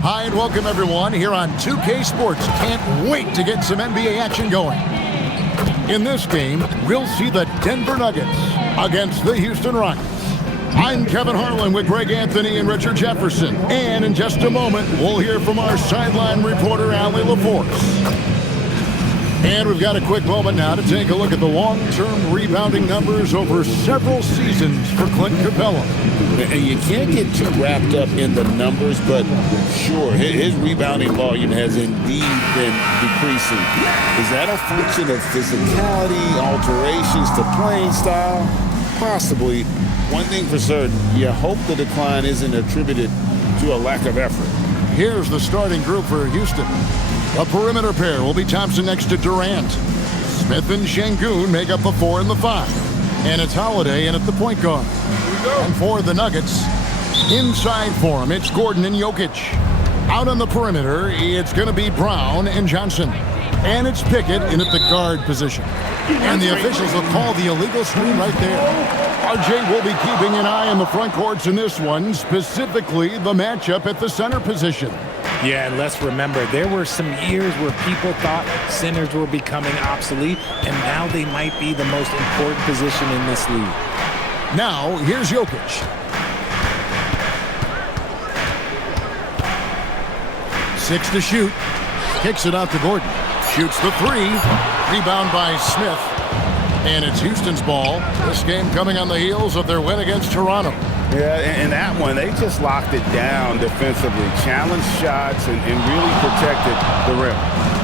Hi and welcome everyone here on 2K Sports. Can't wait to get some NBA action going. In this game, we'll see the Denver Nuggets against the Houston Rockets. I'm Kevin Harlan with Greg Anthony and Richard Jefferson. And in just a moment, we'll hear from our sideline reporter, Allie LaForce. And we've got a quick moment now to take a look at the long-term rebounding numbers over several seasons for Clint Capella. And you can't get too wrapped up in the numbers, but sure, his rebounding volume has indeed been decreasing. Is that a function of physicality, alterations to playing style? Possibly. One thing for certain, you hope the decline isn't attributed to a lack of effort. Here's the starting group for Houston. A perimeter pair will be Thompson next to Durant. Smith and Şengün make up the 4 and the 5. And it's Holiday in at the point guard. And for the Nuggets, inside for him, it's Gordon and Jokic. Out on the perimeter, it's going to be Brown and Johnson. And it's Pickett in at the guard position. And the officials will call the illegal screen right there. RJ will be keeping an eye on the front courts in this one, specifically the matchup at the center position. Yeah, and let's remember, there were some years where people thought centers were becoming obsolete, and now they might be the most important position in this league. Now, here's Jokic. Six to shoot. Kicks it out to Gordon. Shoots the 3. Rebound by Smith. And it's Houston's ball. This game coming on the heels of their win against Toronto. Yeah, and that one, they just locked it down defensively. Challenged shots and really protected the rim.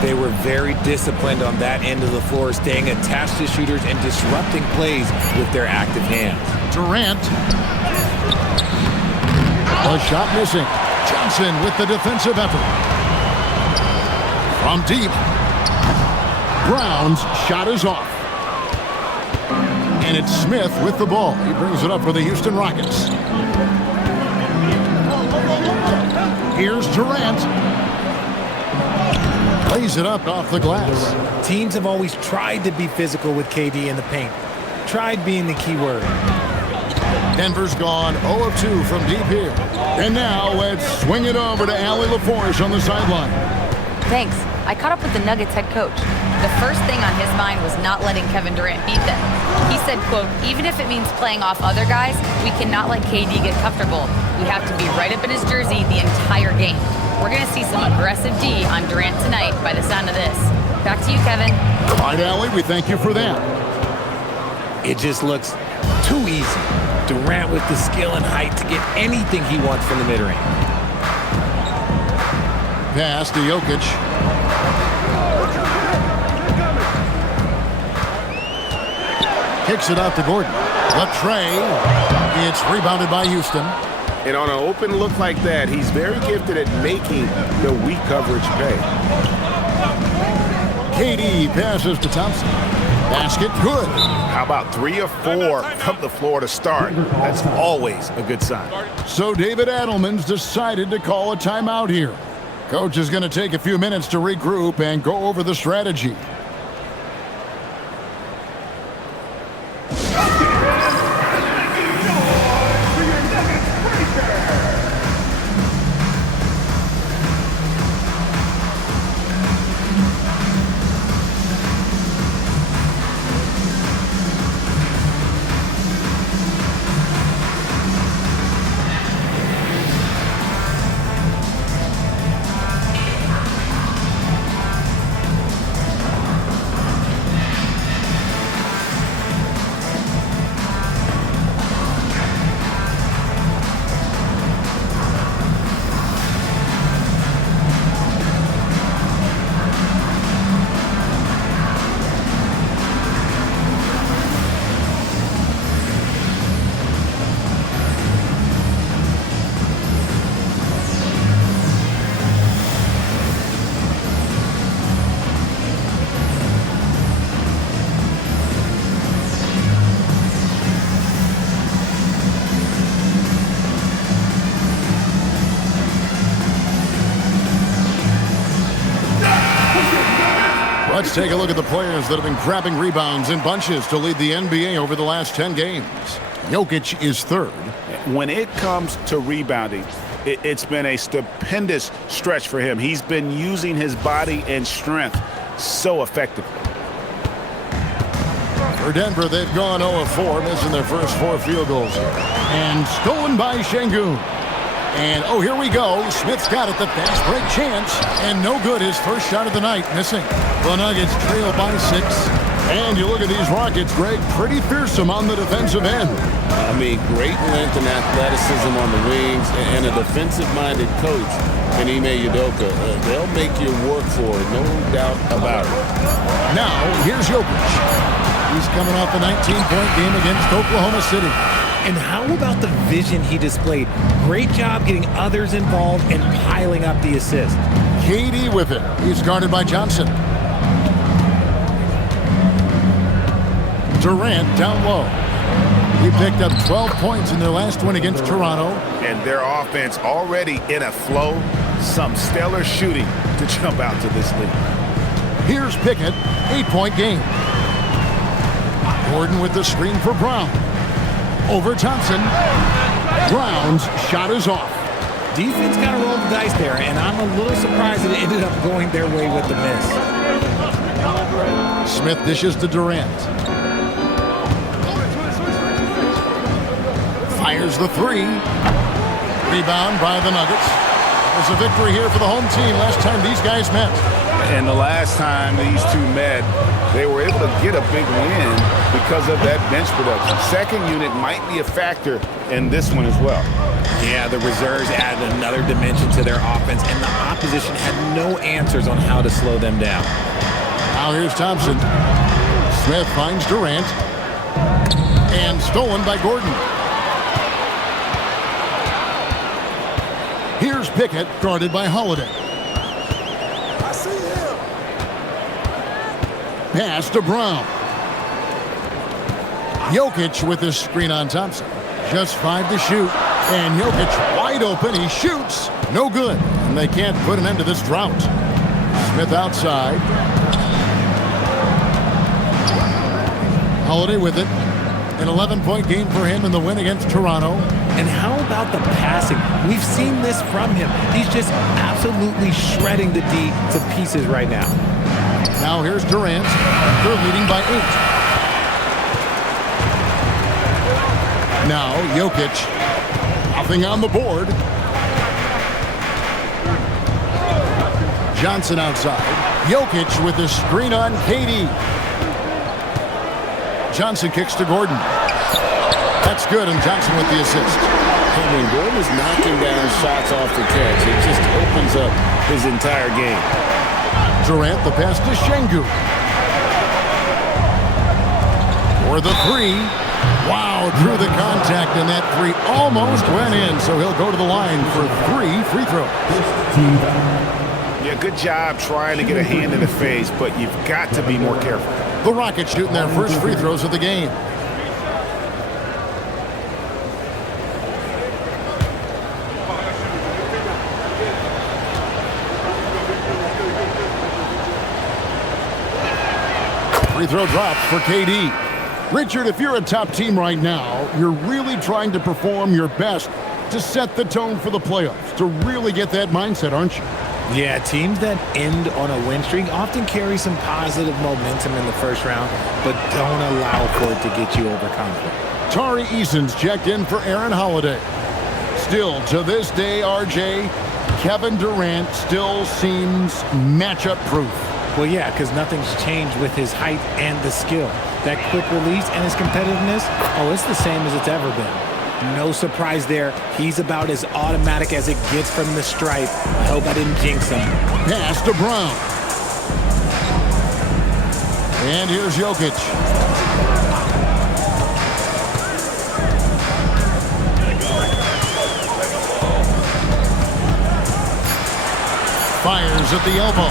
They were very disciplined on that end of the floor, staying attached to shooters and disrupting plays with their active hands. Durant. A shot missing. Johnson with the defensive effort. From deep. Brown's shot is off. And it's Smith with the ball. He brings it up for the Houston Rockets. Here's Durant. Plays it up off the glass. Teams have always tried to be physical with KD in the paint. Tried being the key word. Denver's gone 0 of 2 from deep here. And now let's swing it over to Allie LaForce on the sideline. Thanks. I caught up with the Nuggets head coach. The first thing on his mind was not letting Kevin Durant beat them. He said, quote, even if it means playing off other guys, we cannot let KD get comfortable. We have to be right up in his jersey the entire game. We're going to see some aggressive D on Durant tonight by the sound of this. Back to you, Kevin. All right, Allie, we thank you for that. It just looks too easy. Durant with the skill and height to get anything he wants from the mid-range. Pass to Jokic. Kicks it out to Gordon. Latrey. It's rebounded by Houston. And on an open look like that, he's very gifted at making the weak coverage pay. KD passes to Thompson. Basket good. How about 3 of 4 from the floor to start? That's always a good sign. So David Adelman's decided to call a timeout here. Coach is going to take a few minutes to regroup and go over the strategy. Let's take a look at the players that have been grabbing rebounds in bunches to lead the NBA over the last 10 games. Jokic is third. when it comes to rebounding, it's been a stupendous stretch for him. He's been using his body and strength so effectively. For Denver, they've gone 0-4, missing their first 4 field goals. And stolen by Şengün. And, oh, here we go. Smith's got it, the fast break chance. And no good, his first shot of the night, missing. The Nuggets trail by 6. And you look at these Rockets, Greg, pretty fearsome on the defensive end. I mean, great length and athleticism on the wings, and a defensive-minded coach in Ime Udoka. They'll make you work for it, no doubt about it. Now, here's Jokic. He's coming off a 19-point game against Oklahoma City. And how about the vision he displayed? Great job getting others involved and piling up the assist. KD with it. He's guarded by Johnson. Durant down low. He picked up 12 points in their last win against Toronto. And their offense already in a flow. Some stellar shooting to jump out to this lead. Here's Pickett, 8-point game. Gordon with the screen for Brown. Over Thompson. Brown's shot is off. Defense got to roll the dice there, and I'm a little surprised that it ended up going their way with the miss. Smith dishes to Durant. Fires the 3. Rebound by the Nuggets. There's a victory here for the home team last time these guys met. And the last time these two met, they were able to get a big win because of that bench production. Second unit might be a factor in this one as well. Yeah, the reserves added another dimension to their offense, and the opposition had no answers on how to slow them down. Now here's Thompson. Smith finds Durant. And stolen by Gordon. Here's Pickett, guarded by Holiday. Pass to Brown. Jokic with his screen on Thompson. Just 5 to shoot. And Jokic wide open. He shoots. No good. And they can't put an end to this drought. Smith outside. Holiday with it. An 11-point game for him in the win against Toronto. And how about the passing? We've seen this from him. He's just absolutely shredding the D to pieces right now. Now here's Durant. They're leading by 8. Now Jokic. Nothing on the board. Johnson outside. Jokic with the screen on KD. Johnson kicks to Gordon. That's good, and Johnson with the assist. And when Gordon is knocking down shots off the catch, it just opens up his entire game. Durant, the pass to Şengün. For the 3. Wow, through the contact, and that 3 almost went in, so he'll go to the line for 3 free throws. Yeah, good job trying to get a hand in the face, but you've got to be more careful. The Rockets shooting their first free throws of the game. Free throw dropped for KD. Richard, if you're a top team right now, you're really trying to perform your best to set the tone for the playoffs, to really get that mindset, aren't you? Yeah, teams that end on a win streak often carry some positive momentum in the first round, but don't allow for it to get you overconfident. Tari Eason's checked in for Aaron Holiday. Still, to this day, RJ, Kevin Durant still seems matchup proof. Well, yeah, because nothing's changed with his height and the skill. That quick release and his competitiveness, oh, it's the same as it's ever been. No surprise there. He's about as automatic as it gets from the stripe. I hope I didn't jinx him. Pass to Brown. And here's Jokic. Fires at the elbow.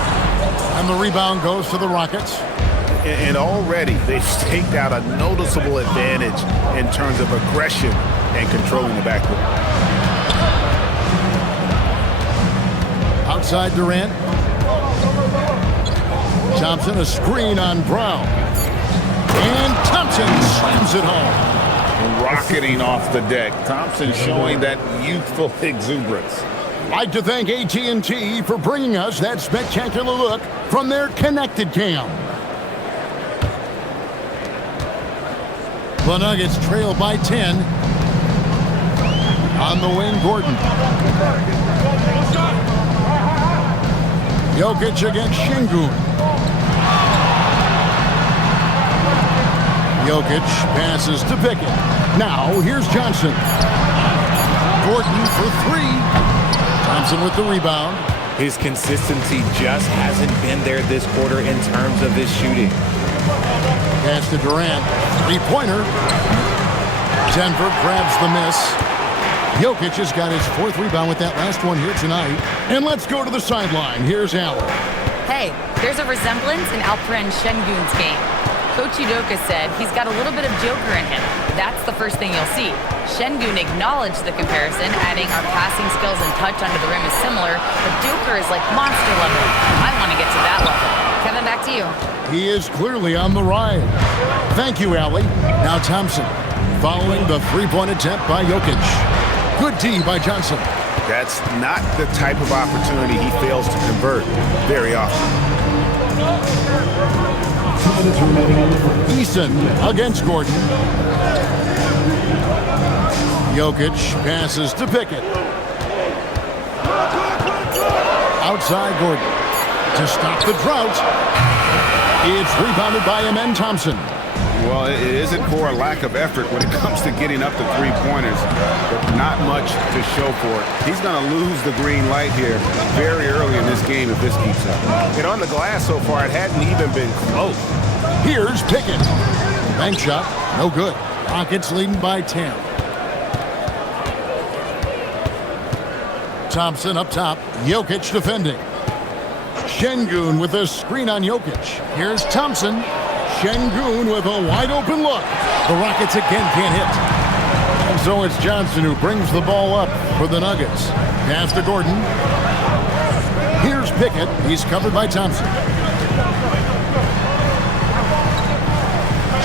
And the rebound goes to the Rockets. And already they've staked out a noticeable advantage in terms of aggression and controlling the backcourt. Outside Durant. Thompson, a screen on Brown. And Thompson slams it home. rocketing off the deck. Thompson showing that youthful exuberance. I'd like to thank AT&T for bringing us that spectacular look from their connected cam. The Nuggets trail by 10. On the wing, Gordon. Jokic against Şengün. Jokic passes to Pickett. Now, here's Johnson. Gordon for three. Thompson with the rebound. His consistency just hasn't been there this quarter in terms of his shooting. Pass to Durant. Three-pointer. Denver grabs the miss. Jokic has got his fourth rebound with that last one here tonight. And let's go to the sideline. Here's Allen. Hey, there's a resemblance in Alperen Şengün's game. Coach Udoka said he's got a little bit of Joker in him. That's the first thing you'll see. Şengün acknowledged the comparison, adding our passing skills and touch under the rim is similar, but Joker is like monster level. I want to get to that level. Kevin, back to you. He is clearly on the ride. Thank you, Allie. Now Thompson, following the three-point attempt by Jokic. Good D by Johnson. That's not the type of opportunity he fails to convert very often. Eason against Gordon. Jokic passes to Pickett. Outside Gordon. To stop the drought. It's rebounded by Amen Thompson. Well, it isn't for a lack of effort when it comes to getting up to three-pointers, but not much to show for it. He's going to lose the green light here very early in this game if this keeps up. And on the glass so far, it hadn't even been close. Here's Pickett. Bank shot, no good. Rockets leading by 10. Thompson up top. Jokic defending. Şengün with a screen on Jokic. Here's Thompson. Şengün with a wide-open look. The Rockets again can't hit. And so it's Johnson who brings the ball up for the Nuggets. Pass to Gordon. Here's Pickett. He's covered by Thompson.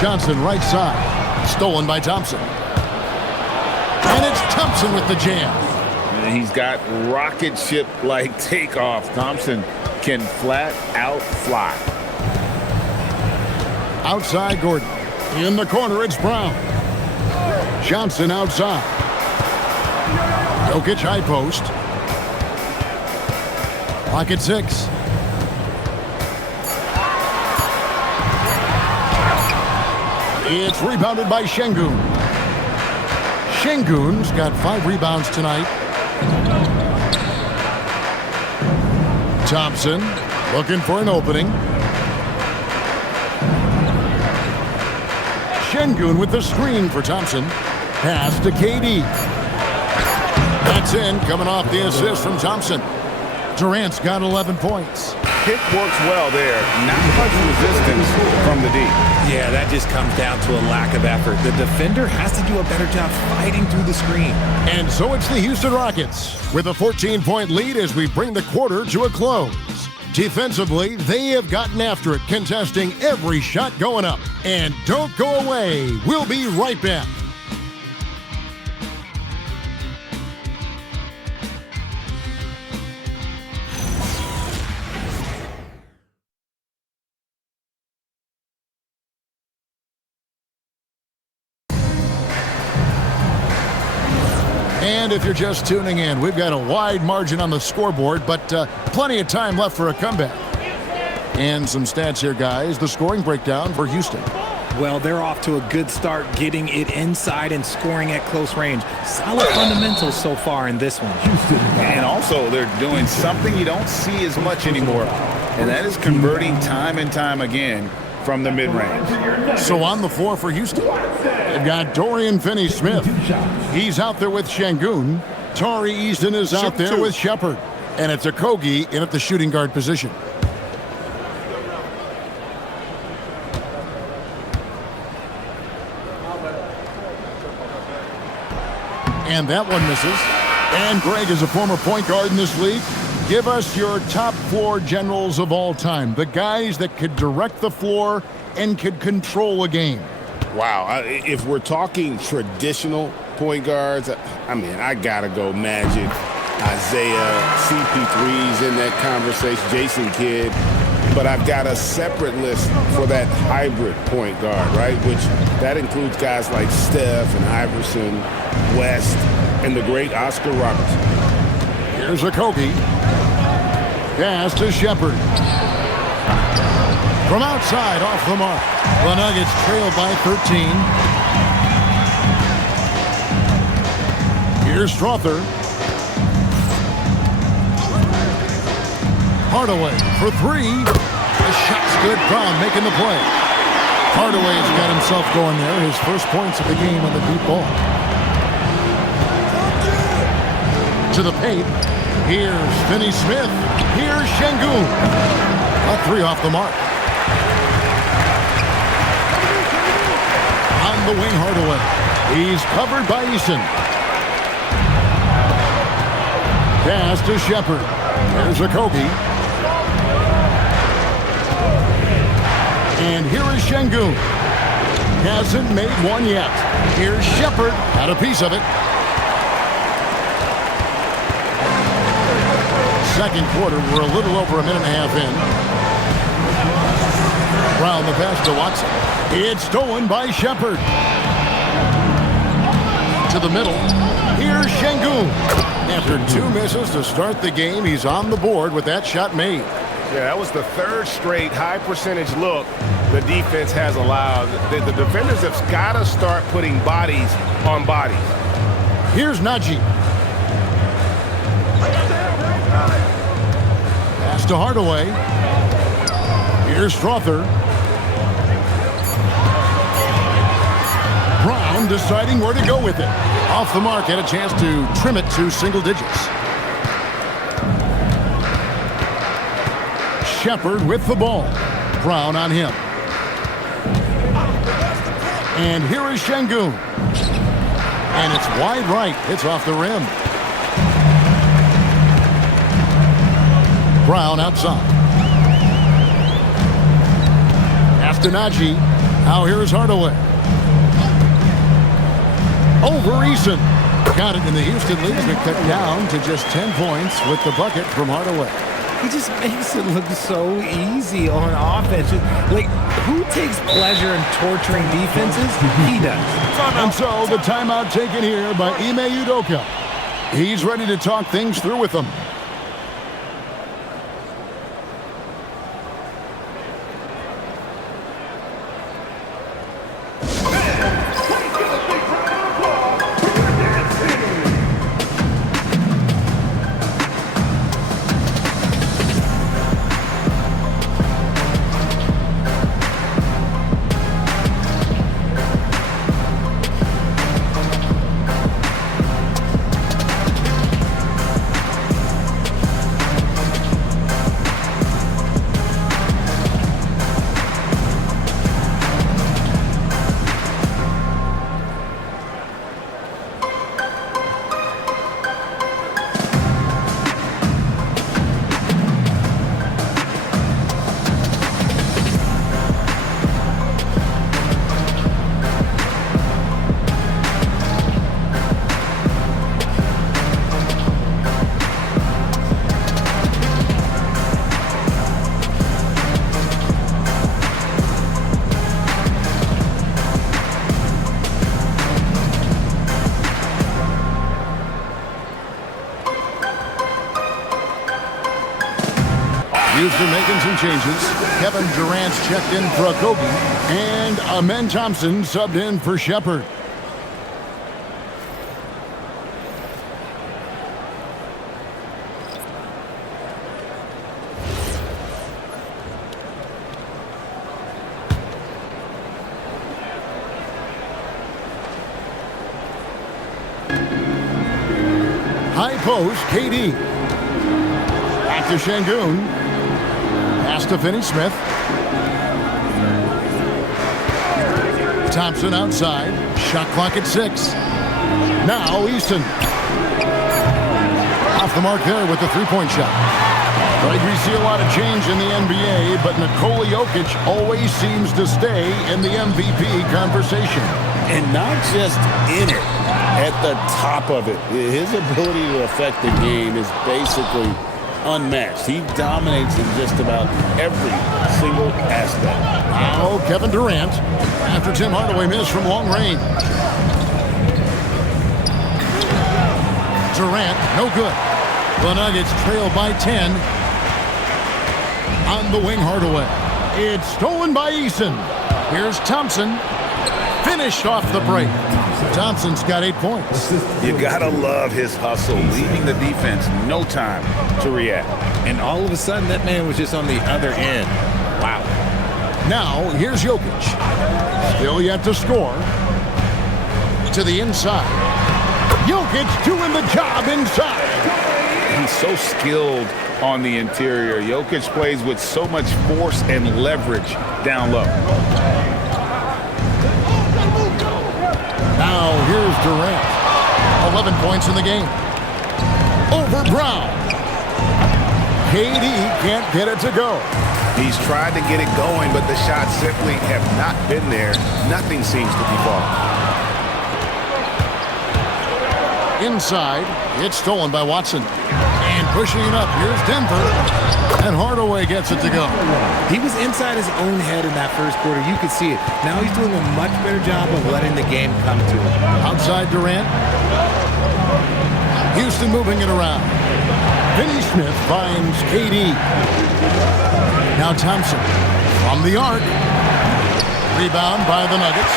Johnson right side. Stolen by Thompson. And it's Thompson with the jam. And he's got rocket ship-like takeoff. Thompson can flat out fly. Outside Gordon. In the corner, it's Brown. Johnson outside. Jokic high post. Clock at 6. It's rebounded by Şengün. Şengün's got 5 rebounds tonight. Thompson looking for an opening. Şengün with the screen for Thompson. Pass to KD. That's in, coming off the assist from Thompson. Durant's got 11 points. Pick works well there. Not much resistance from the D. Yeah, that just comes down to a lack of effort. The defender has to do a better job fighting through the screen. And so it's the Houston Rockets with a 14-point lead as we bring the quarter to a close. Defensively, they have gotten after it, contesting every shot going up. And don't go away. We'll be right back. And if you're just tuning in, we've got a wide margin on the scoreboard, but plenty of time left for a comeback. And some stats here, guys. The scoring breakdown for Houston. Well, they're off to a good start getting it inside and scoring at close range. Solid fundamentals so far in this one. And also, they're doing something you don't see as much anymore, and that is converting time and time again from the mid-range. So on the floor for Houston, they've got Dorian Finney-Smith. He's out there with Şengün. Tari Eason is out there with Shepard. And it's Okogie in at the shooting guard position. And that one misses. And Greg is a former point guard in this league. Give us your top 4 generals of all time. The guys that could direct the floor and could control a game. Wow. If we're talking traditional point guards, I mean, I got to go Magic, Isaiah, CP3's in that conversation, Jason Kidd. But I've got a separate list for that hybrid point guard, right? Which that includes guys like Steph and Iverson, West, and the great Oscar Robertson. Here's a Kobe. Pass to Shepard. From outside, off the mark. The Nuggets trail by 13. Here's Strother. Hardaway for three. The shot's good. Brown making the play. Hardaway's got himself going there. His first points of the game on the deep ball. To the paint. Here's Finney Smith. Here's Şengün. A three off the mark. On the wing, Hardaway. He's covered by Eason. Pass to Shepard. There's a Kobe. And here is Şengün. Hasn't made one yet. Here's Shepard. Had a piece of it. Second quarter, we're a little over a minute and a half in. Brown the pass to Watson. It's stolen by Shepard. To the middle. Here's Şengün. After two misses to start the game, he's on the board with that shot made. Yeah, that was the third straight high percentage look the defense has allowed. The defenders have got to start putting bodies on bodies. Here's Najee. Pass to Hardaway. Here's Strother. Brown deciding where to go with it. Off the mark, had a chance to trim it to single digits. Shepard with the ball. Brown on him. And here is Şengün. And it's wide right. It's off the rim. Brown outside. Pass to Najee. Now here's Hardaway. Over Eason. Got it in the Houston Leagues, but cut down to just 10 points with the bucket from Hardaway. He just makes it look so easy on offense. Like, who takes pleasure in torturing defenses? He does. And so the timeout taken here by Ime Udoka. He's ready to talk things through with them. Houston making some changes. Kevin Durant's checked in for a Kobe. And Amen Thompson subbed in for Shepard. High post, KD. Back to Şengün. Pass to Finney Smith. Thompson outside. Shot clock at 6. Now Eason. Off the mark there with the three-point shot. Like we see a lot of change in the NBA, but Nikola Jokic always seems to stay in the MVP conversation. And not just in it, at the top of it. His ability to affect the game is basically unmatched. He dominates in just about every single aspect. Now Kevin Durant, after Tim Hardaway missed from long range. Durant, no good. The Nuggets trail by 10. On the wing, Hardaway. It's stolen by Eason. Here's Thompson. Finished off the break. Thompson's got 8 points. You gotta love his hustle, leaving the defense no time to react. And all of a sudden, that man was just on the other end. Wow. Now, here's Jokic. Still yet to score. To the inside. Jokic doing the job inside. He's so skilled on the interior. Jokic plays with so much force and leverage down low. Now, here's Durant. 11 points in the game. Over Brown. KD can't get it to go. He's tried to get it going, but the shots simply have not been there. Nothing seems to be falling. Inside, it's stolen by Watson. And pushing it up, here's Denver. And Hardaway gets it to go. He was inside his own head in that first quarter. You could see it. Now he's doing a much better job of letting the game come to him. Outside Durant. Houston moving it around. Finney Smith finds KD. Now Thompson from the arc. Rebound by the Nuggets.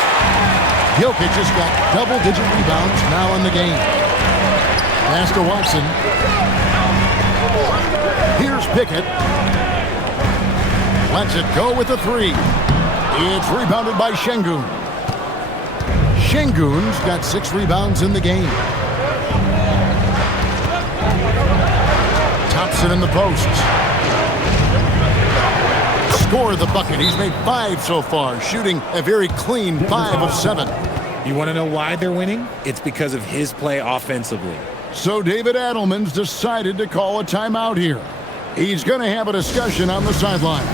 Jokic has got double-digit rebounds now in the game. Pass to Watson. Here's Pickett. Lets it go with a three. It's rebounded by Şengün. Şengün's got 6 rebounds in the game. Thompson in the posts. Score the bucket. He's made 5 so far, shooting a very clean 5 of 7. You want to know why they're winning? It's because of his play offensively. So David Adelman's decided to call a timeout here. He's going to have a discussion on the sideline.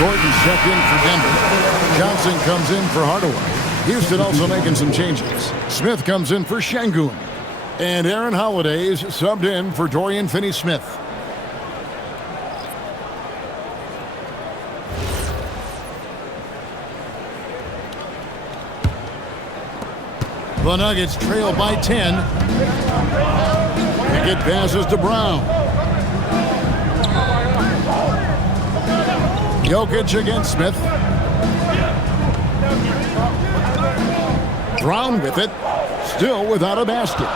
Gordon checked in for Denver. Johnson comes in for Hardaway. Houston also making some changes. Smith comes in for Şengün. And Aaron Holiday's subbed in for Dorian Finney-Smith. The Nuggets trail by 10. Pickett passes to Brown. Jokic against Smith. Brown with it. Still without a basket.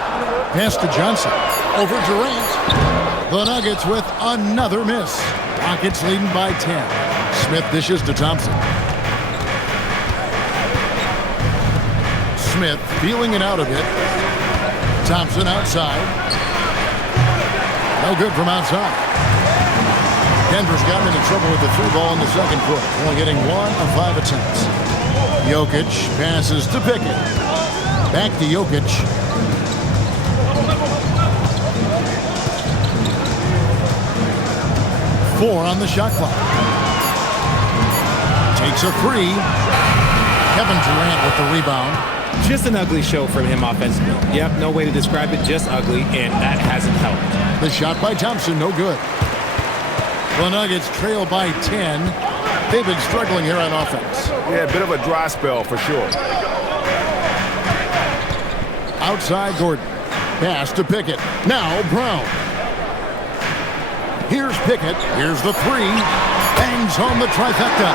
Pass to Johnson. Over Durant. The Nuggets with another miss. Rockets leading by 10. Smith dishes to Thompson. Smith feeling it out a bit. Thompson outside. No good from outside. Denver's gotten into trouble with the 3 ball in the second quarter. Only getting 1 of 5 attempts. Jokic passes to Pickett. Back to Jokic. Four on the shot clock. Takes a 3. Kevin Durant with the rebound. Just an ugly show from him offensively. Yep, no way to describe it, just ugly, and that hasn't helped. The shot by Thompson, no good. The Nuggets trail by 10. They've been struggling here on offense. Yeah, a bit of a dry spell for sure. Outside Gordon. Pass to Pickett. Now Brown. Here's Pickett. Here's the three. Bangs home the trifecta.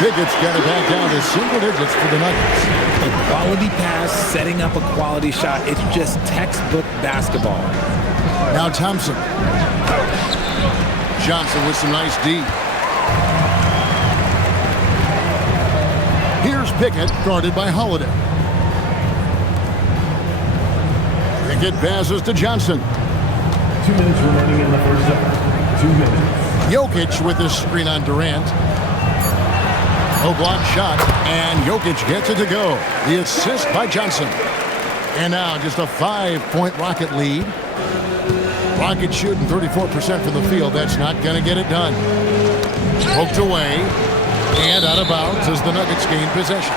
Pickett's got it back down to single digits for the Nuggets. A quality pass, setting up a quality shot. It's just textbook basketball. Now Thompson. Johnson with some nice D. Here's Pickett, guarded by Holiday. Pickett passes to Johnson. 2 minutes remaining in the first half. 2 minutes. Jokic with this screen on Durant. No block shot, and Jokic gets it to go. The assist by Johnson. And now just a 5-point Rocket lead. Rocket shooting 34% from the field. That's not going to get it done. Poked away and out of bounds as the Nuggets gain possession.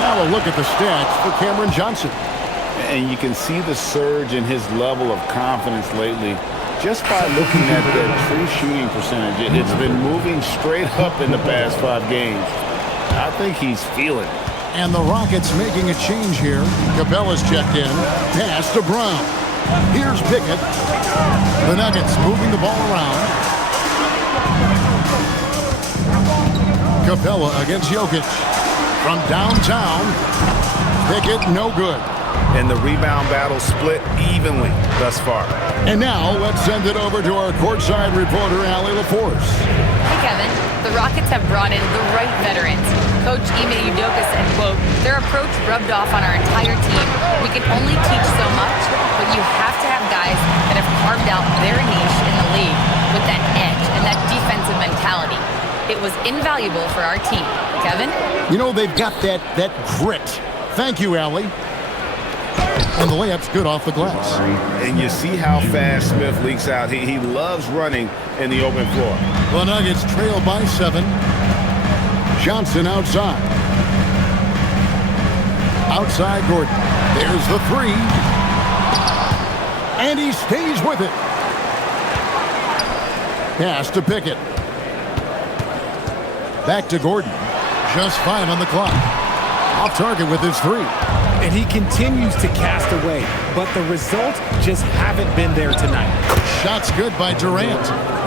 Now a look at the stats for Cameron Johnson. And you can see the surge in his level of confidence lately just by looking at the true shooting percentage. It's been moving straight up in the past 5 games. I think he's feeling it. And the Rockets making a change here. Capella's checked in. Pass to Brown. Here's Pickett. The Nuggets moving the ball around. Capella against Jokic. From downtown. Pickett, no good. And the rebound battle split evenly thus far. And now let's send it over to our courtside reporter, Allie LaForce. Hey, Kevin. The Rockets have brought in the right veterans. Coach Ime Udoka said, quote, their approach rubbed off on our entire team. We can only teach so much, but you have to have guys that have carved out their niche in the league with that edge and that defensive mentality. It was invaluable for our team. Kevin? You know, they've got that grit. Thank you, Allie. And the layup's good off the glass. And you see how fast Smith leaks out. He loves running in the open floor. The Nuggets trail by 7. Johnson outside. Outside Gordon. There's the three. And he stays with it. Pass to Pickett. Back to Gordon. Just 5 on the clock. Off target with his three. And he continues to cast away, but the results just haven't been there tonight. Shot's good by Durant.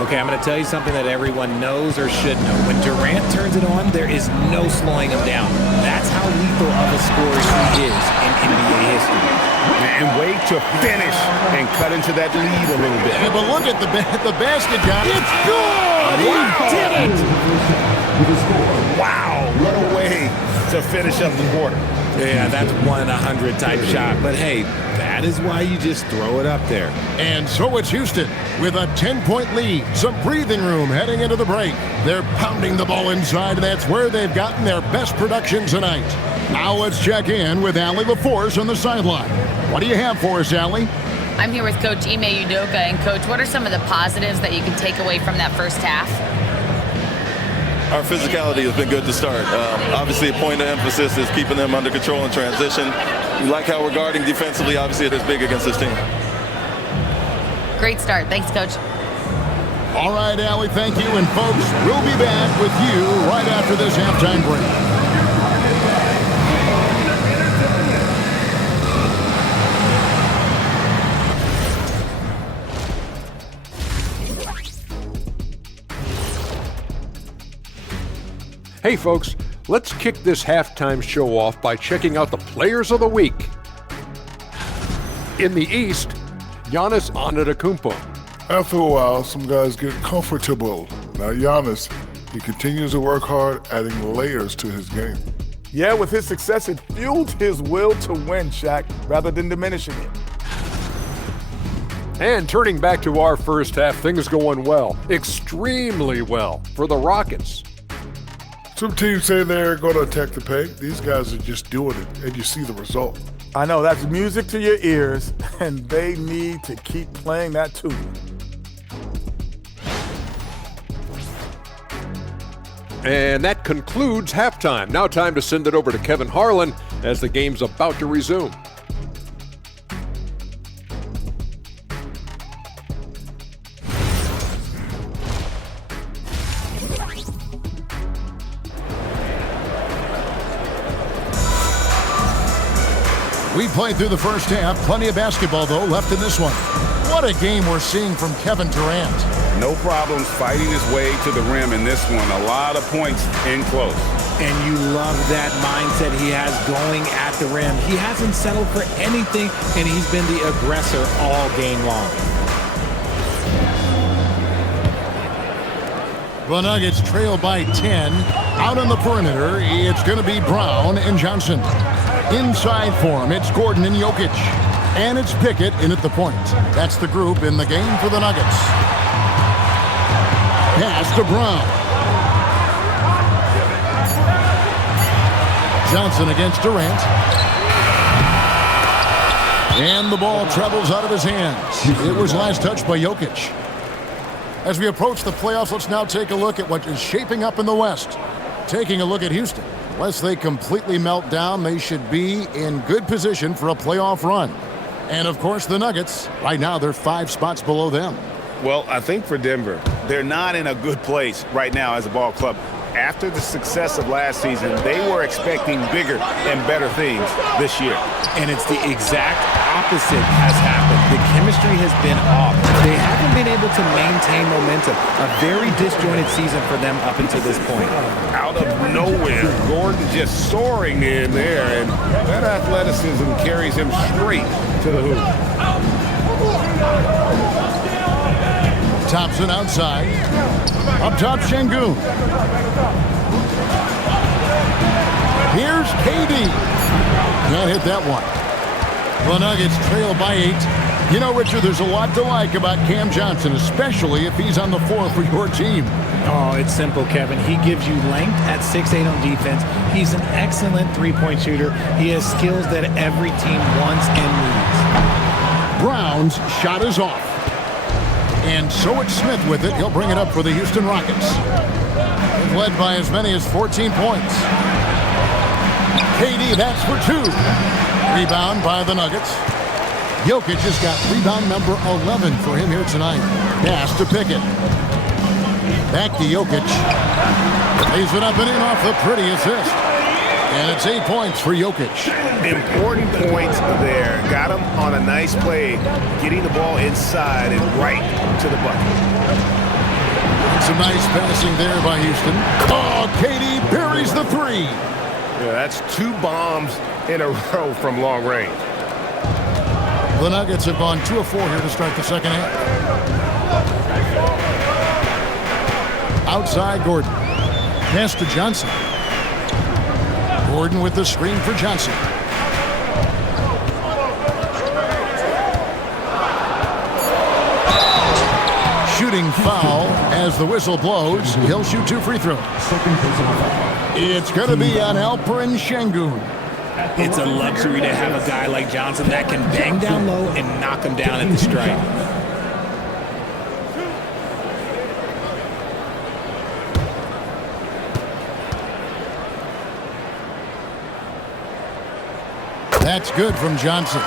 Okay, I'm going to tell you something that everyone knows or should know. When Durant turns it on, there is no slowing him down. That's how lethal of a scorer he is in NBA history. And wait to finish and cut into that lead a little bit. Yeah, but look at the basket guy. It's good! He did it! Wow, what a way to finish up the quarter. Yeah, that's 1 in 100 type shot. But hey, that is why you just throw it up there. And so it's Houston with a 10-point lead. Some breathing room heading into the break. They're pounding the ball inside. That's where they've gotten their best production tonight. Now let's check in with Allie LaForce on the sideline. What do you have for us, Allie? I'm here with Coach Ime Udoka. And, Coach, what are some of the positives that you can take away from that first half? Our physicality has been good to start. Obviously, a point of emphasis is keeping them under control in transition. You like how we're guarding defensively. Obviously, it is big against this team. Great start. Thanks, Coach. All right, Allie, thank you. And, folks, we'll be back with you right after this halftime break. Hey folks, let's kick this halftime show off by checking out the Players of the Week. In the East, Giannis Antetokounmpo. After a while, some guys get comfortable. Now Giannis, he continues to work hard, adding layers to his game. Yeah, with his success, it fueled his will to win, Shaq, rather than diminishing it. And turning back to our first half, things going well, extremely well for the Rockets. Some teams say they're going to attack the paint. These guys are just doing it, and you see the result. I know, that's music to your ears, and they need to keep playing that too. And that concludes halftime. Now time to send it over to Kevin Harlan as the game's about to resume. We played through the first half. Plenty of basketball, though, left in this one. What a game we're seeing from Kevin Durant. No problems fighting his way to the rim in this one. A lot of points in close. And you love that mindset he has going at the rim. He hasn't settled for anything, and he's been the aggressor all game long. The Nuggets trail by 10. Out on the perimeter, it's going to be Brown and Johnson. Inside for him, it's Gordon and Jokic. And it's Pickett in at the point. That's the group in the game for the Nuggets. Pass to Brown. Johnson against Durant. And the ball travels out of his hands. It was last touched by Jokic. As we approach the playoffs, let's now take a look at what is shaping up in the West. Taking a look at Houston. Unless they completely melt down, they should be in good position for a playoff run. And, of course, the Nuggets. Right now, they're 5 spots below them. Well, I think for Denver, they're not in a good place right now as a ball club. After the success of last season, they were expecting bigger and better things this year. And it's the exact opposite has happened. The chemistry has been off. They haven't been able to maintain momentum. A very disjointed season for them up until this point. Out of nowhere, Gordon just soaring in there, and that athleticism carries him straight to the hoop. Thompson outside. Up top, Şengün. Here's KD. Can't hit that one. The Nuggets trail by 8. You know, Richard, there's a lot to like about Cam Johnson, especially if he's on the floor for your team. Oh, it's simple, Kevin. He gives you length at 6'8" on defense. He's an excellent three-point shooter. He has skills that every team wants and needs. Brown's shot is off. And so it's Smith with it. He'll bring it up for the Houston Rockets. They've led by as many as 14 points. KD, that's for 2. Rebound by the Nuggets. Jokic has got rebound number 11 for him here tonight. Pass to Pickett. Back to Jokic. Lays it up and in off the pretty assist. And it's 8 points for Jokic. Important points there. Got him on a nice play, getting the ball inside and right to the bucket. Some nice passing there by Houston. Oh, KD buries the 3. Yeah, that's 2 bombs in a row from long range. The Nuggets have gone 2 of 4 here to start the second half. Outside Gordon. Pass to Johnson. Gordon with the screen for Johnson. Shooting foul as the whistle blows. He'll shoot 2 free throws. It's going to be on Alperen Şengün. It's a luxury to have a guy like Johnson that can bang down low and knock him down at the strike. That's good from Johnson.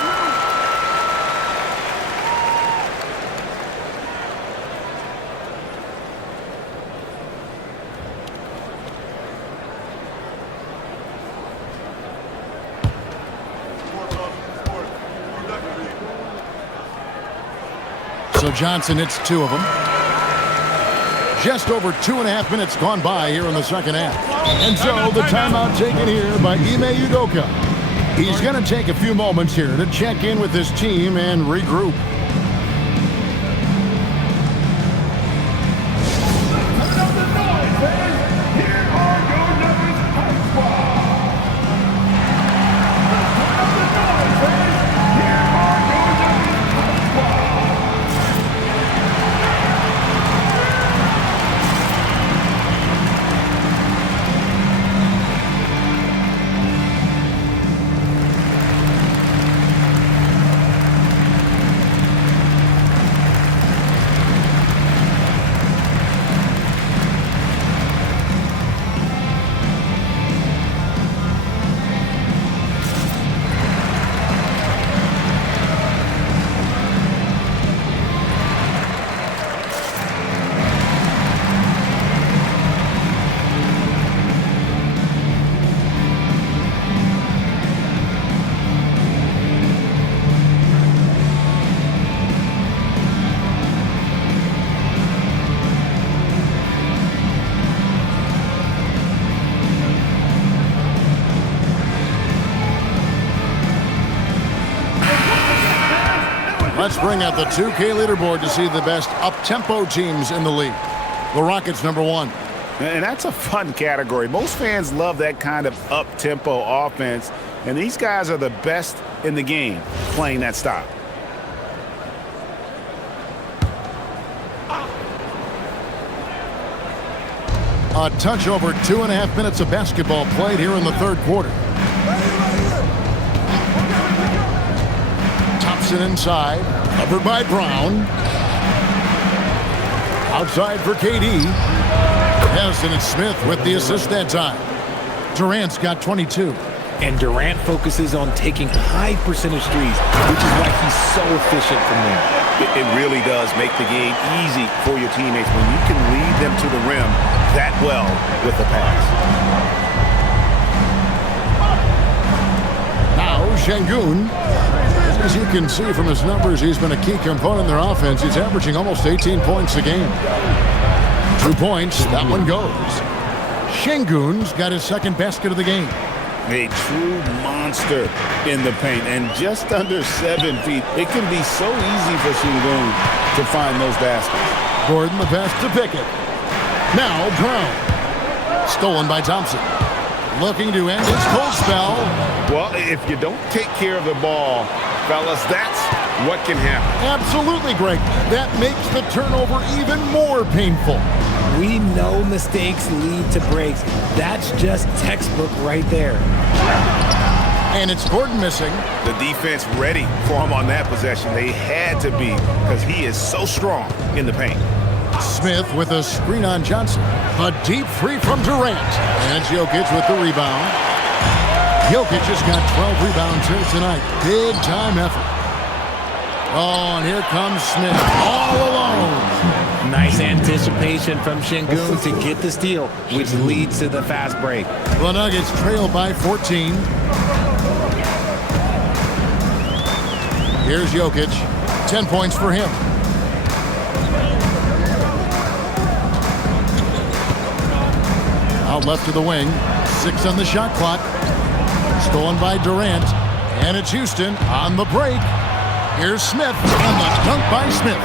So Johnson hits 2 of them. Just over 2.5 minutes gone by here in the second half. And so the timeout taken here by Ime Udoka. He's going to take a few moments here to check in with his team and regroup. Let's bring out the 2K leaderboard to see the best up-tempo teams in the league. The Rockets, number 1. And that's a fun category. Most fans love that kind of up-tempo offense, and these guys are the best in the game playing that style. A touch over 2.5 minutes of basketball played here in the third quarter. Thompson inside, covered by Brown. Outside for KD. Yes, and it's Smith with the assist that time. Durant's got 22. And Durant focuses on taking high percentage threes, which is why he's so efficient from there. It really does make the game easy for your teammates when you can lead them to the rim that well with the pass. Now Şengün. As you can see from his numbers, he's been a key component in their offense. He's averaging almost 18 points a game. 2 points, that one goes. Şengün's got his second basket of the game. A true monster in the paint, and just under 7 feet. It can be so easy for Şengün to find those baskets. Gordon the pass to Pickett. Now Brown. Stolen by Thompson. Looking to end his cold spell. Well, if you don't take care of the ball, fellas, that's what can happen. Absolutely, Greg. That makes the turnover even more painful. We know mistakes lead to breaks. That's just textbook right there. And it's Gordon missing. The defense ready for him on that possession. They had to be, because he is so strong in the paint. Smith with a screen on Johnson. A deep three from Durant. And Jokic with the rebound. Jokic has got 12 rebounds here tonight. Big time effort. Oh, and here comes Smith all alone. Nice anticipation from Şengün to get the steal, which leads to the fast break. The Nuggets trail by 14. Here's Jokic. 10 points for him. Out left to the wing. 6 on the shot clock. Stolen by Durant. And it's Houston on the break. Here's Smith. And the dunk by Smith.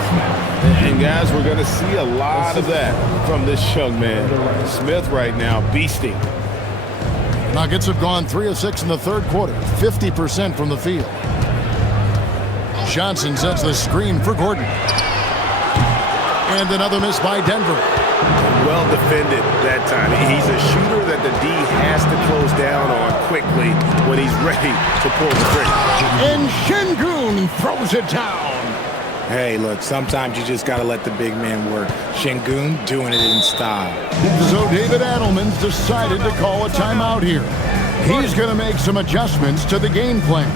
And guys, we're going to see a lot of that from this young man. Smith right now beasting. Nuggets have gone 3 of 6 in the third quarter. 50% from the field. Johnson sets the screen for Gordon. And another miss by Denver. Well defended that time. He's a shooter that the D has to close down on quickly when he's ready to pull the trigger. And Şengün throws it down. Hey, look, sometimes you just got to let the big man work. Şengün doing it in style. So David Adelman's decided to call a timeout here. He's going to make some adjustments to the game plan.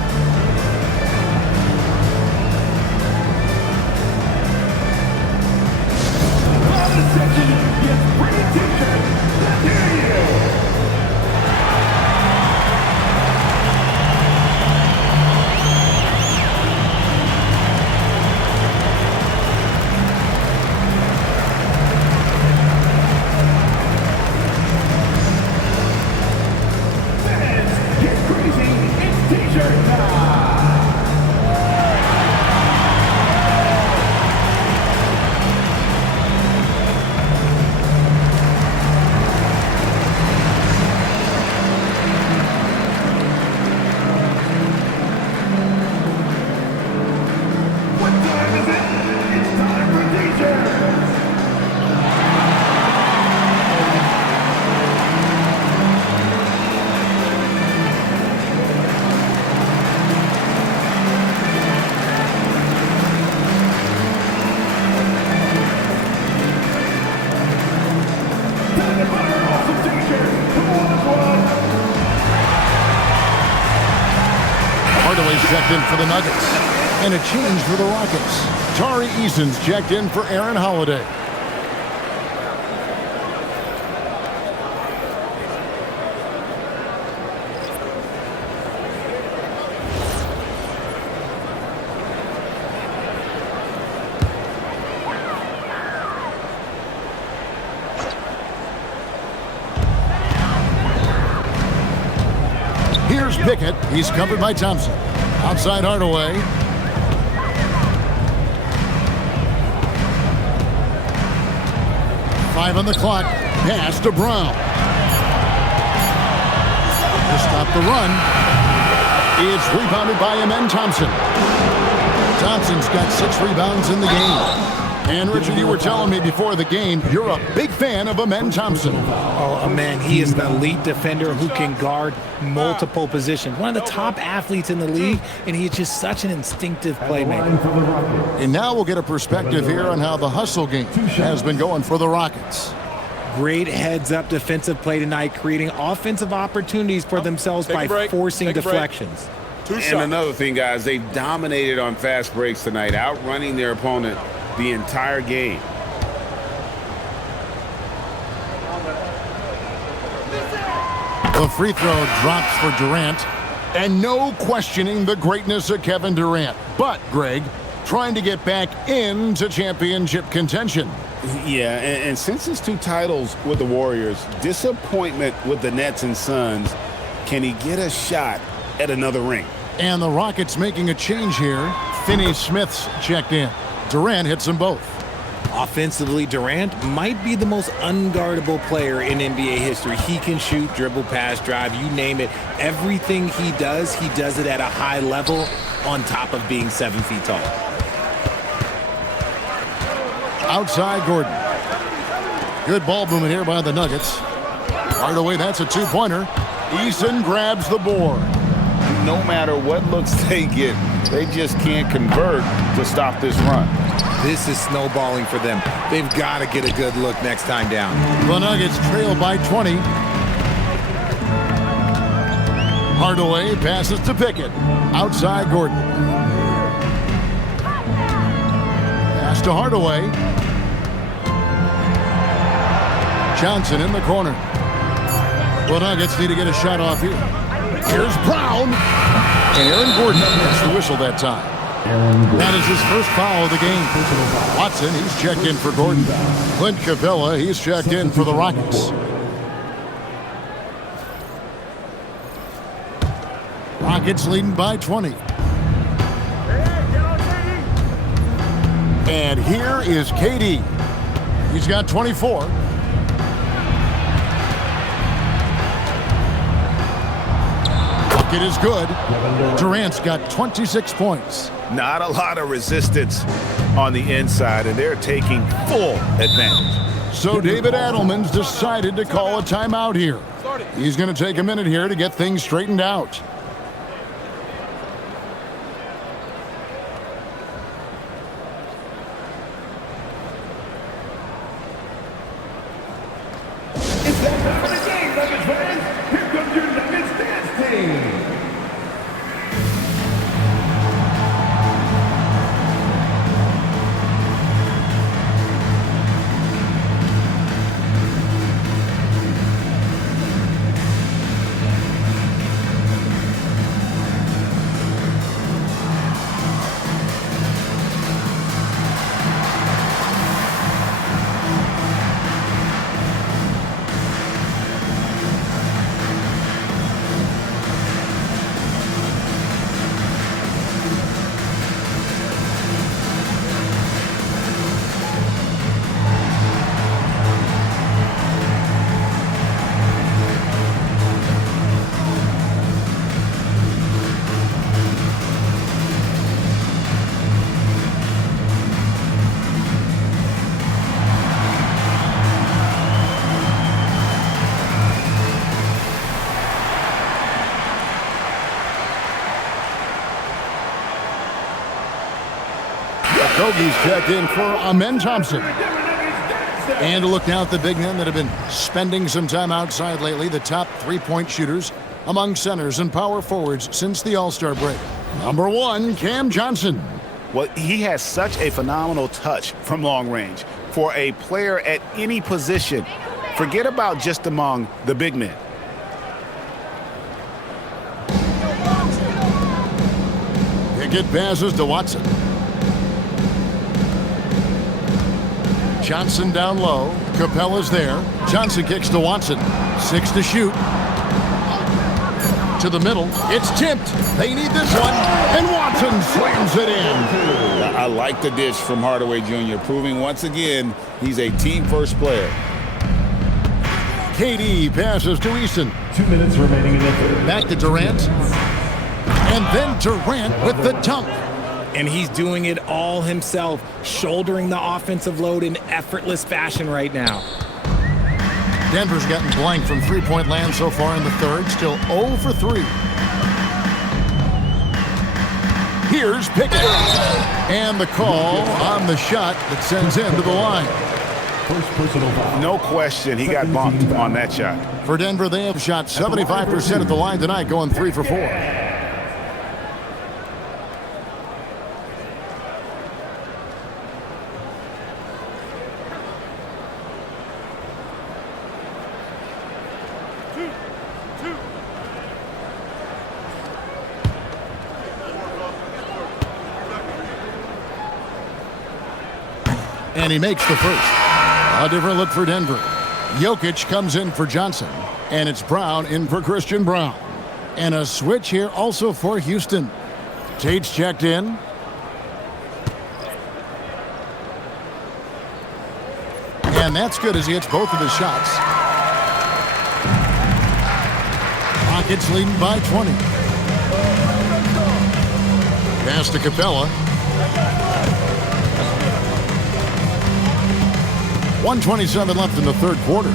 Checked in for the Nuggets. And a change for the Rockets. Tari Eason's checked in for Aaron Holiday. Here's Pickett. He's covered by Thompson. Outside Hardaway. 5 on the clock. Pass to Brown. To stop the run. It's rebounded by Amen Thompson. Thompson's got 6 rebounds in the game. And Richard, you were telling me before the game, you're a big fan of Amen Thompson. Oh, Amen, he is an elite defender who can guard multiple positions. One of the top athletes in the league, and he is just such an instinctive playmaker. And now we'll get a perspective here on how the hustle game has been going for the Rockets. Great heads-up defensive play tonight, creating offensive opportunities for themselves by forcing deflections. And another thing, guys, they've dominated on fast breaks tonight, outrunning their opponent the entire game. The free throw drops for Durant. And no questioning the greatness of Kevin Durant. But, Greg, trying to get back into championship contention. Yeah, and since his 2 titles with the Warriors, disappointment with the Nets and Suns, can he get a shot at another ring? And the Rockets making a change here. Finney Smith's checked in. Durant hits them both. Offensively, Durant might be the most unguardable player in NBA history. He can shoot, dribble, pass, drive, you name it. Everything he does it at a high level on top of being 7 feet tall. Outside Gordon. Good ball movement here by the Nuggets. Hardaway, that's a 2-pointer. Eason grabs the board. No matter what looks they get, they just can't convert to stop this run. This is snowballing for them. They've got to get a good look next time down. The Nuggets trail by 20. Hardaway passes to Pickett. Outside Gordon. Pass to Hardaway. Johnson in the corner. The Nuggets need to get a shot off here. Here's Brown. And Aaron Gordon gets the whistle that time. That is his first foul of the game. Watson, he's checked in for Gordon. Clint Capella, he's checked in for the Rockets. Rockets leading by 20. And here is KD. He's got 24. It is good. Durant's got 26 points. Not a lot of resistance on the inside, and they're taking full advantage. So David Adelman's decided to call a timeout here. He's going to take a minute here to get things straightened out. Kogi's checked in for Amen Thompson. And a look now at the big men that have been spending some time outside lately, the top three-point shooters among centers and power forwards since the All-Star break. Number 1, Cam Johnson. Well, he has such a phenomenal touch from long range for a player at any position. Forget about just among the big men. Pickett passes to Watson. Johnson down low. Capella's there. Johnson kicks to Watson. 6 to shoot. To the middle. It's tipped. They need this one. And Watson slams it in. I like the dish from Hardaway Jr., proving once again he's a team-first player. KD passes to Easton. 2 minutes remaining in the third. Back to Durant. And then Durant with the dunk. And he's doing it all himself, shouldering the offensive load in effortless fashion right now. Denver's gotten blank from three-point land so far in the third. Still 0 for 3. Here's Pickett. And the call on the shot that sends him to the line. First personal foul. No question, he got bumped on that shot. For Denver, they have shot 75% at the line tonight, going 3 for 4. And he makes the first. A different look for Denver. Jokic comes in for Johnson. And it's Brown in for Christian Brown. And a switch here also for Houston. Tate's checked in. And that's good as he hits both of his shots. Rockets leading by 20. Pass to Capella. 1:27 left in the third quarter.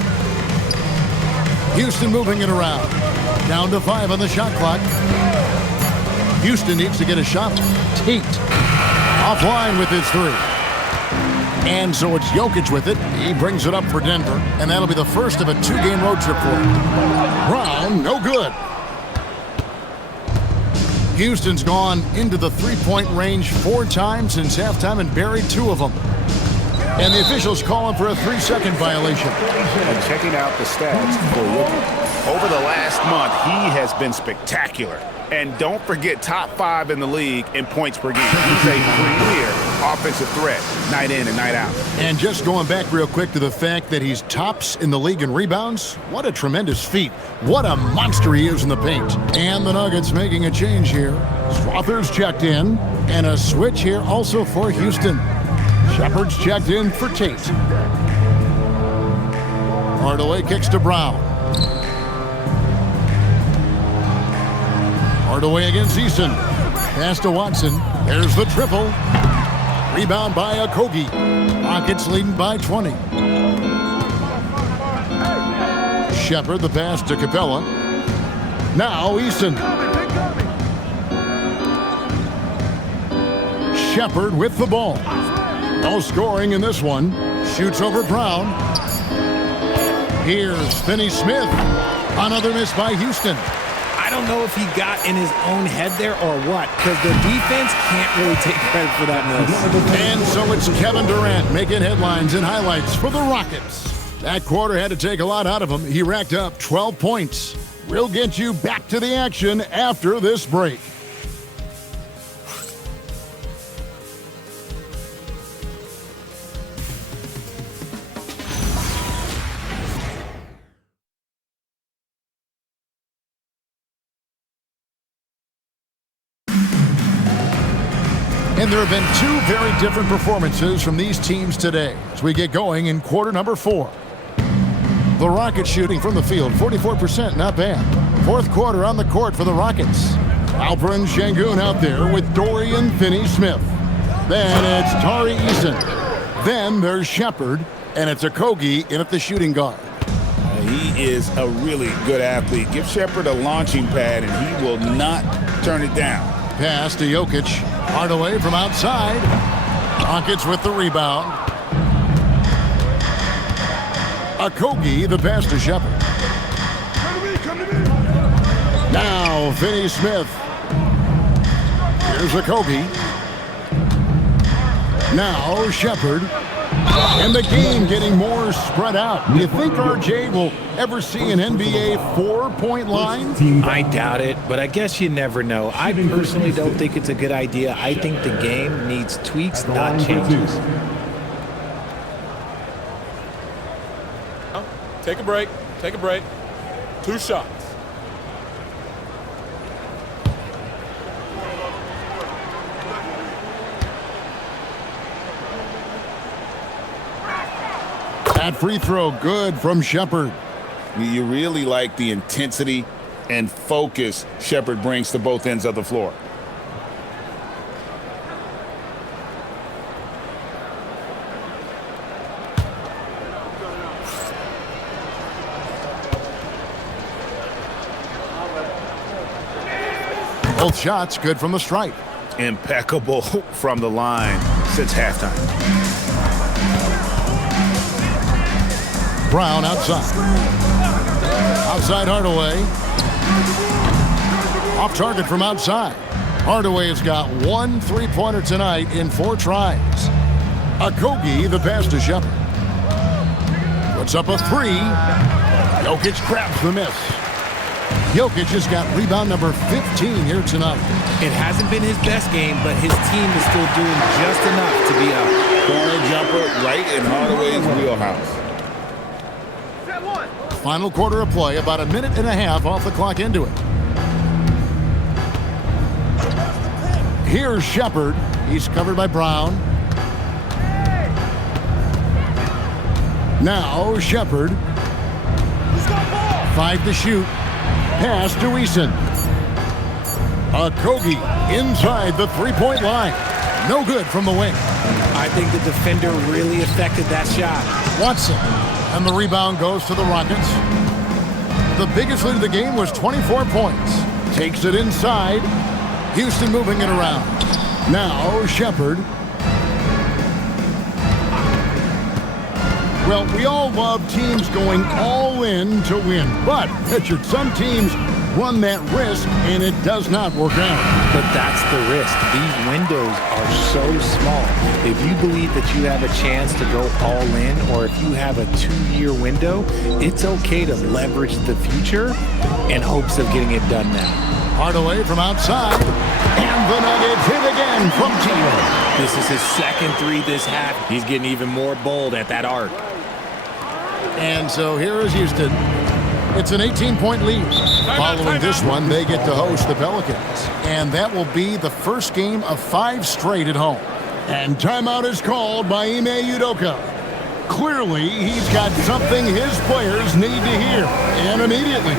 Houston moving it around. Down to 5 on the shot clock. Houston needs to get a shot. Tate offline with his 3. And so it's Jokic with it. He brings it up for Denver. And that'll be the first of a 2-game road trip for him. Brown, no good. Houston's gone into the 3-point range 4 times since halftime and buried 2 of them. And the officials calling for a 3-second violation. And checking out the stats for Jokic. Over the last month, he has been spectacular. And don't forget, top 5 in the league in points per game. He's a premier offensive threat, night in and night out. And just going back real quick to the fact that he's tops in the league in rebounds, what a tremendous feat. What a monster he is in the paint. And the Nuggets making a change here. Strother's checked in. And a switch here also for Houston. Shepard's checked in for Tate. Hardaway kicks to Brown. Hardaway against Easton. Pass to Watson. There's the triple. Rebound by Okogie. Rockets leading by 20. Shepard the pass to Capella. Now Easton. Shepard with the ball. No scoring in this one. Shoots over Brown. Here's Finney Smith. Another miss by Houston. I don't know if he got in his own head there or what, because the defense can't really take credit for that miss. And so it's Kevin Durant making headlines and highlights for the Rockets. That quarter had to take a lot out of him. He racked up 12 points. We'll get you back to the action after this break. And there have been 2 very different performances from these teams today as we get going in quarter number 4. The Rockets shooting from the field, 44%, not bad. Fourth quarter on the court for the Rockets. Alperen Sengun out there with Dorian Finney-Smith. Then it's Tari Eason. Then there's Shepard, and it's Okogie in at the shooting guard. He is a really good athlete. Give Shepard a launching pad, and he will not turn it down. Pass to Jokic. Hardaway from outside. Rockets with the rebound. Okogie the pass to Shepard. Now Finney-Smith. Here's Okogie. Now Shepard. And the game getting more spread out. Do you think RJ will ever see an NBA 4-point line? I doubt it, but I guess you never know. I personally don't think it's a good idea. I think the game needs tweaks, not changes. Take a break. Take a break. 2 shots. That free throw good from Shepard. You really like the intensity and focus Shepherd brings to both ends of the floor. Both shots good from the stripe. Impeccable from the line since halftime. Brown outside. Outside Hardaway. Off target from outside. Hardaway has got 1 3-pointer tonight in 4 tries. Okogie, the pass to Shepherd. Puts up a 3. Jokic grabs the miss. Jokic has got rebound number 15 here tonight. It hasn't been his best game, but his team is still doing just enough to be up. Corner jumper right in Hardaway's wheelhouse. Final quarter of play, about 1.5 minutes off the clock into it. Here's Shepherd. He's covered by Brown. Now Shepherd. 5 to shoot. Pass to Eason. Okogie inside the 3-point line. No good from the wing. I think the defender really affected that shot. Watson. And the rebound goes to the Rockets. The biggest lead of the game was 24 points. Takes it inside. Houston moving it around. Now Shepherd. Well, we all love teams going all in to win. But, Richard, some teams run that risk, and it does not work out. But that's the risk. These windows are so small. If you believe that you have a chance to go all in, or if you have a 2-year window, it's okay to leverage the future in hopes of getting it done now. Hardaway from outside, and the Nuggets hit again from Tatum. This is his second 3 this half. He's getting even more bold at that arc. And so here is Houston. It's an 18-point lead. Following this one, they get to host the Pelicans. And that will be the first game of 5 straight at home. And timeout is called by Ime Udoka. Clearly, he's got something his players need to hear, and immediately.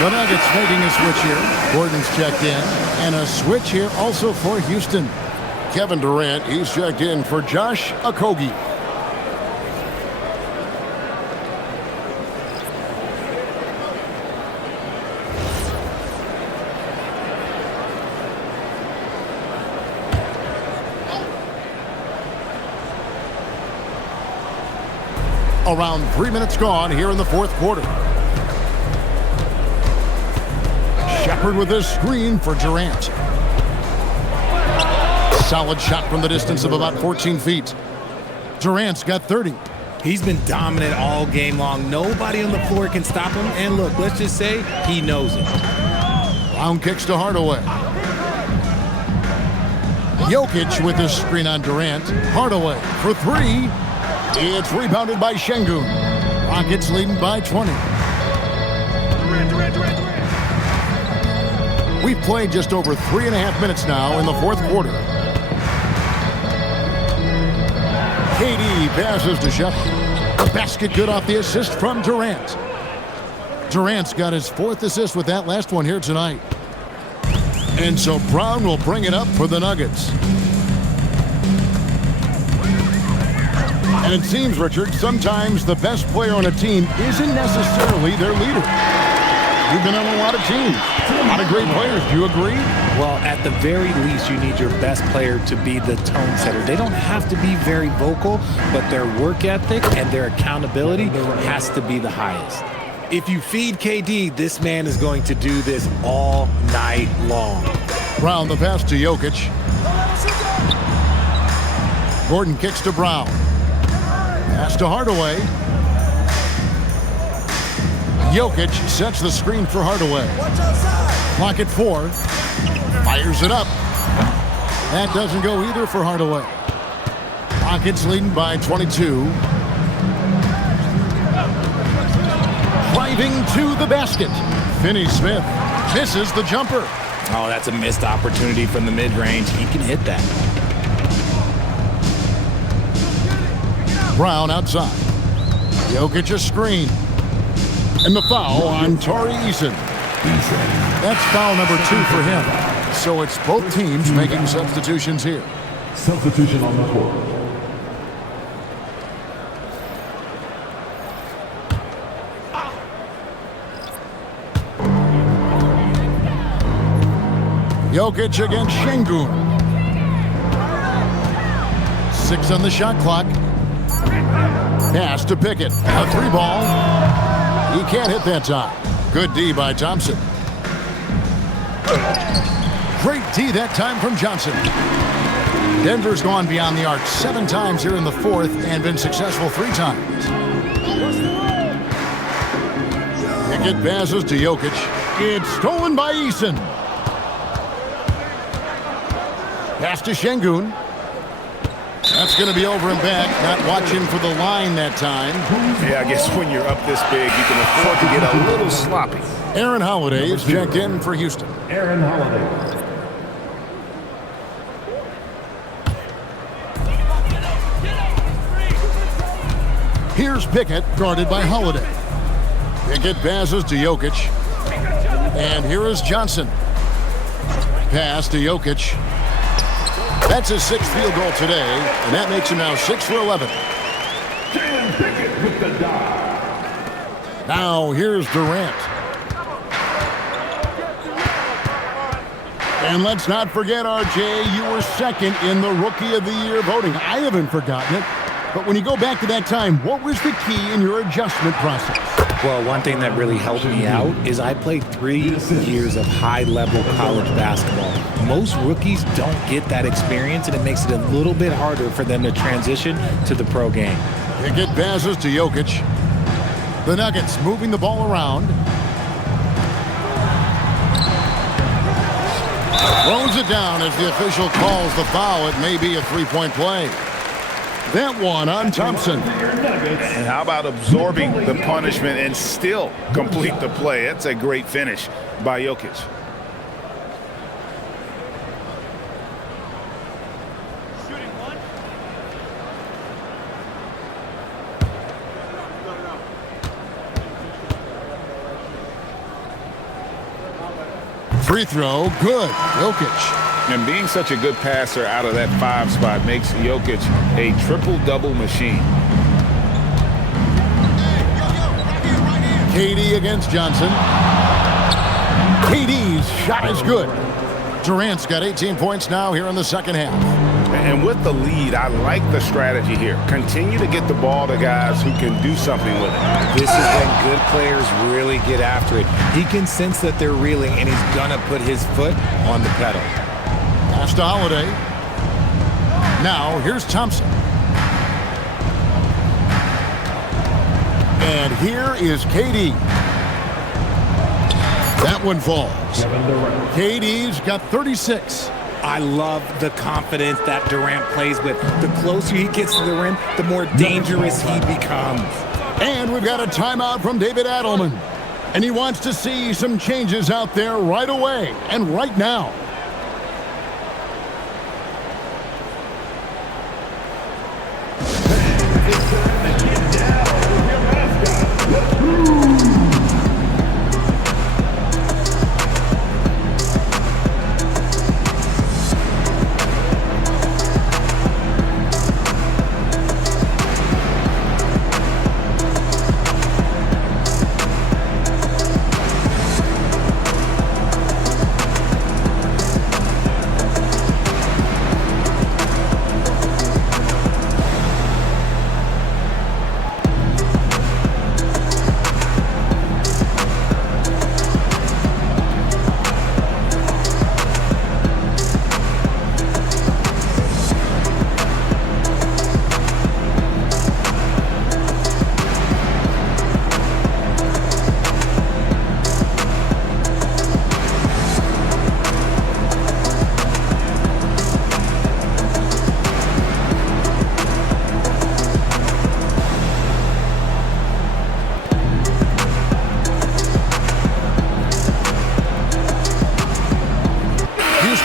The Nuggets making a switch here. Gordon's checked in. And a switch here also for Houston. Kevin Durant, he's checked in for Josh Okogie. Around 3 minutes gone here in the 4th quarter. Shepherd with his screen for Durant. Solid shot from the distance of about 14 feet. Durant's got 30. He's been dominant all game long. Nobody on the floor can stop him. And look, let's just say he knows it. Brown kicks to Hardaway. Jokic with his screen on Durant. Hardaway for 3. It's rebounded by Şengün. Rockets leading by 20. We've played just over 3.5 minutes now in the 4th quarter. KD passes to Shepherd. Basket good off the assist from Durant. Durant's got his 4th assist with that last one here tonight. And so Brown will bring it up for the Nuggets. And it seems, Richard, sometimes the best player on a team isn't necessarily their leader. You've been on a lot of teams, a lot of great players. Do you agree? Well, at the very least, you need your best player to be the tone setter. They don't have to be very vocal, but their work ethic and their accountability has to be the highest. If you feed KD, this man is going to do this all night long. Brown the pass to Jokic. Gordon kicks to Brown. Pass to Hardaway. Jokic sets the screen for Hardaway. Clock at 4. Fires it up. That doesn't go either for Hardaway. Rockets leading by 22. Driving to the basket. Finney-Smith misses the jumper. Oh, that's a missed opportunity from the mid-range. He can hit that. Brown outside. Jokic a screen. And the foul on Tari Eason. That's foul number 2 for him. So it's both teams making substitutions here. Substitution on the court. Jokic against Şengün. 6 on the shot clock. Pass to Pickett. A 3 ball. He can't hit that time. Good D by Thompson. Great D that time from Johnson. Denver's gone beyond the arc 7 times here in the 4th and been successful 3 times. Pickett passes to Jokic. It's stolen by Eason. Pass to Şengün. That's going to be over and back. Not watching for the line that time. Yeah, I guess when you're up this big, you can afford to get a little sloppy. Aaron Holiday is checked in for Houston. Aaron Holiday. Here's Pickett, guarded by Holiday. Pickett passes to Jokic. And here is Johnson. Pass to Jokic. That's his 6th field goal today, and that makes him now 6 for 11. Now here's Durant. And let's not forget, RJ, you were 2nd in the Rookie of the Year voting. I haven't forgotten it. But when you go back to that time, what was the key in your adjustment process? Well, one thing that really helped me out is I played 3 years of high-level college basketball. Most rookies don't get that experience, and it makes it a little bit harder for them to transition to the pro game. Pickett passes to Jokic. The Nuggets moving the ball around. Throws it down as the official calls the foul. It may be a 3-point play. That one on Thompson. And how about absorbing the punishment and still complete the play? That's a great finish by Jokic. Free throw, good. Jokic. And being such a good passer out of that 5 spot makes Jokic a triple-double machine. KD against Johnson. KD's shot is good. Durant's got 18 points now here in the 2nd half. And with the lead, I like the strategy here. Continue to get the ball to guys who can do something with it. This is when good players really get after it. He can sense that they're reeling, and he's going to put his foot on the pedal. Pass to Holiday. Now, here's Thompson. And here is KD. That one falls. KD's got 36. I love the confidence that Durant plays with. The closer he gets to the rim, the more dangerous he becomes. And we've got a timeout from David Adelman. And he wants to see some changes out there right away and right now.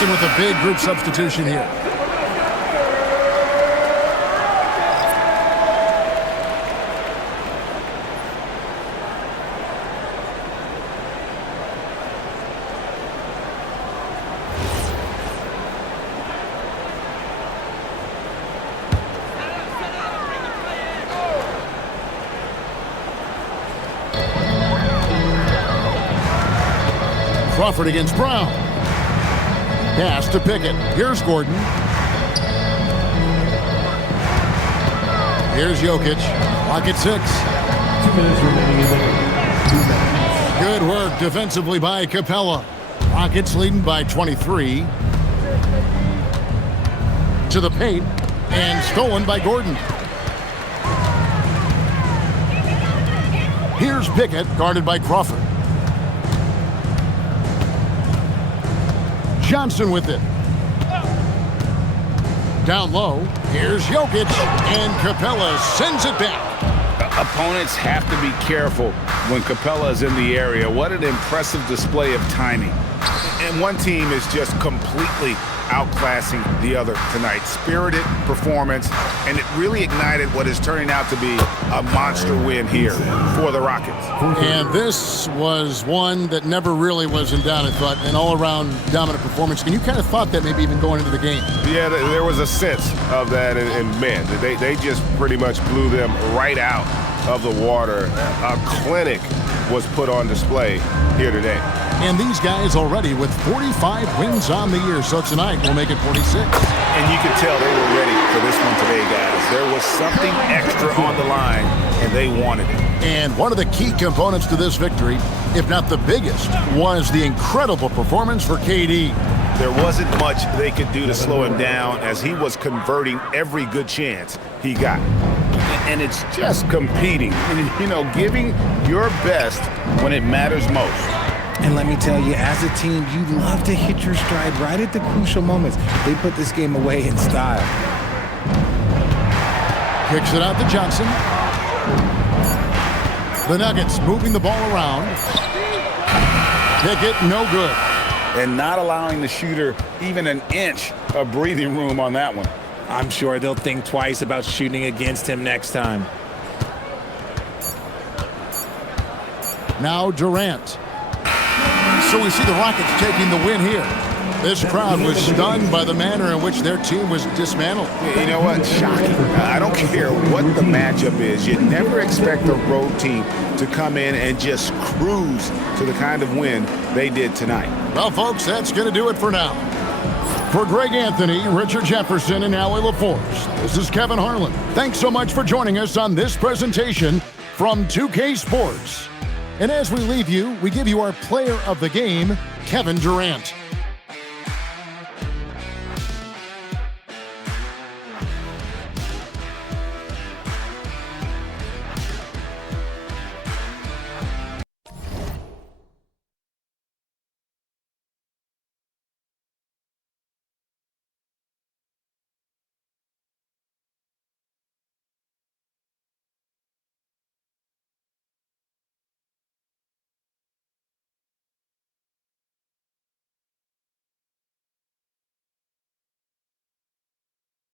Houston with a big group substitution here. Crawford against Brown. Pass to Pickett. Here's Gordon. Here's Jokic. Clock at 6. 2 minutes remaining in the game. Good work defensively by Capella. Rockets leading by 23. To the paint. And stolen by Gordon. Here's Pickett, guarded by Crawford. Johnson with it. Down low. Here's Jokic. And Capella sends it back. Opponents have to be careful when Capella is in the area. What an impressive display of timing. And one team is just completely outclassing the other tonight. Spirited performance, and it really ignited what is turning out to be a monster win here for the Rockets. And this was one that never really was in doubt, I thought, an all-around dominant performance. And you kind of thought that maybe even going into the game. Yeah, there was a sense of that, and man, they just pretty much blew them right out of the water. A clinic was put on display here today. And these guys already with 45 wins on the year, so tonight we'll make it 46. And you could tell they were ready for this one today, guys. There was something extra on the line, and they wanted it. And one of the key components to this victory, if not the biggest, was the incredible performance for KD. There wasn't much they could do to slow him down as he was converting every good chance he got. And it's just competing, and, giving your best when it matters most. And let me tell you, as a team, you love to hit your stride right at the crucial moments. They put this game away in style. Kicks it out to Johnson. The Nuggets moving the ball around. Pickett, no good. And not allowing the shooter even an inch of breathing room on that one. I'm sure they'll think twice about shooting against him next time. Now Durant. So we see the Rockets taking the win here. This crowd was stunned by the manner in which their team was dismantled. You know what? Shocking. I don't care what the matchup is. You never expect a road team to come in and just cruise to the kind of win they did tonight. Well, folks, that's going to do it for now. For Greg Anthony, Richard Jefferson, and Allie LaForce, this is Kevin Harlan. Thanks so much for joining us on this presentation from 2K Sports. And as we leave you, we give you our player of the game, Kevin Durant.